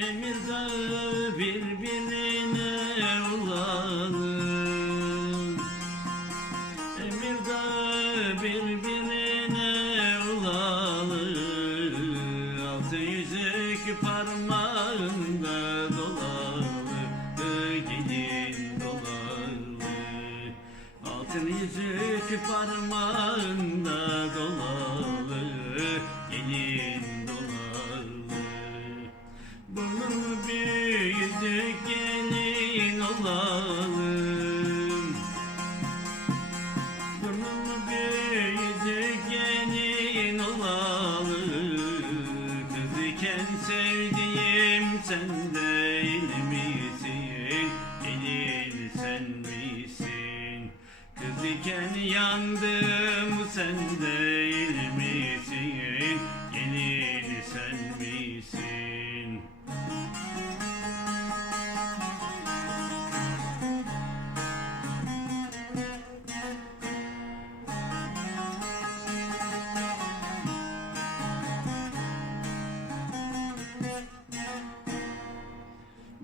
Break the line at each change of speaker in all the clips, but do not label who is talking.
da birbirine ulanır Emir da birbirine ulanır Altı yüzük parmağında dolanır Gelin dolanır Altın yüzük parmağında değil misin? Gelin sen misin? Kız iken yandım sen değil misin?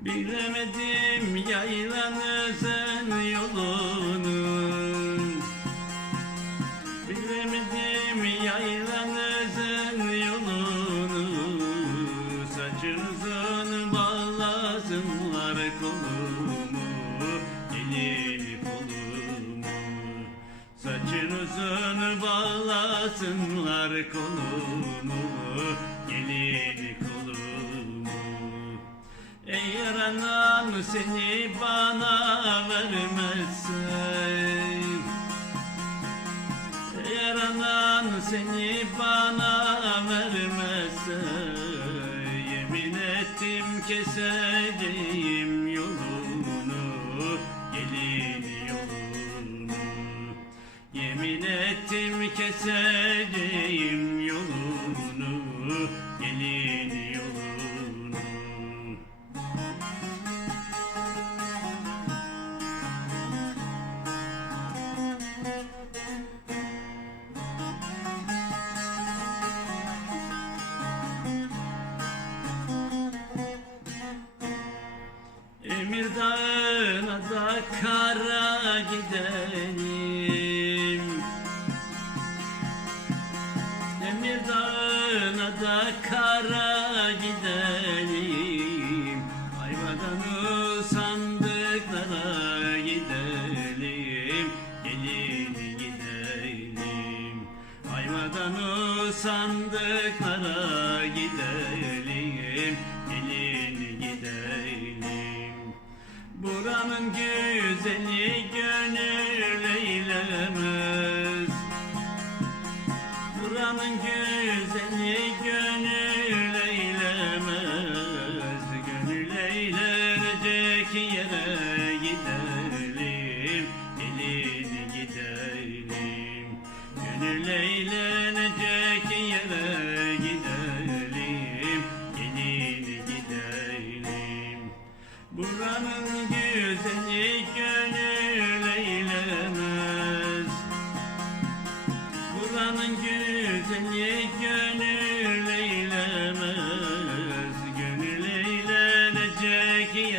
Bilemedim yaylanızın yolunu. Bilemedim yaylanızın yolunu. Saçınızın bağlasınlar kolumu Gelin kolumu Saçınızın bağlasınlar kolumu Gelin anam seni bana vermezse Eğer anan seni bana vermezse Yemin ettim keseceğim yolunu Gelin yolunu. Yemin ettim keseceğim da kara gidelim Emir Dağı'na da kara gidelim Ayvadan'ı sandıklara gidelim Gelin gidelim. Ayvadan'ı sandıklara gidelim Buranın güzeli gönül eylemez. Buranın güzeli gönül eylemez. Gönül eğlenecek yere gidelim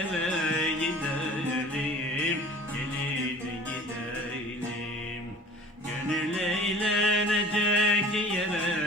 yere gidelim Gelin gidelim. Gönül eğlenecek yere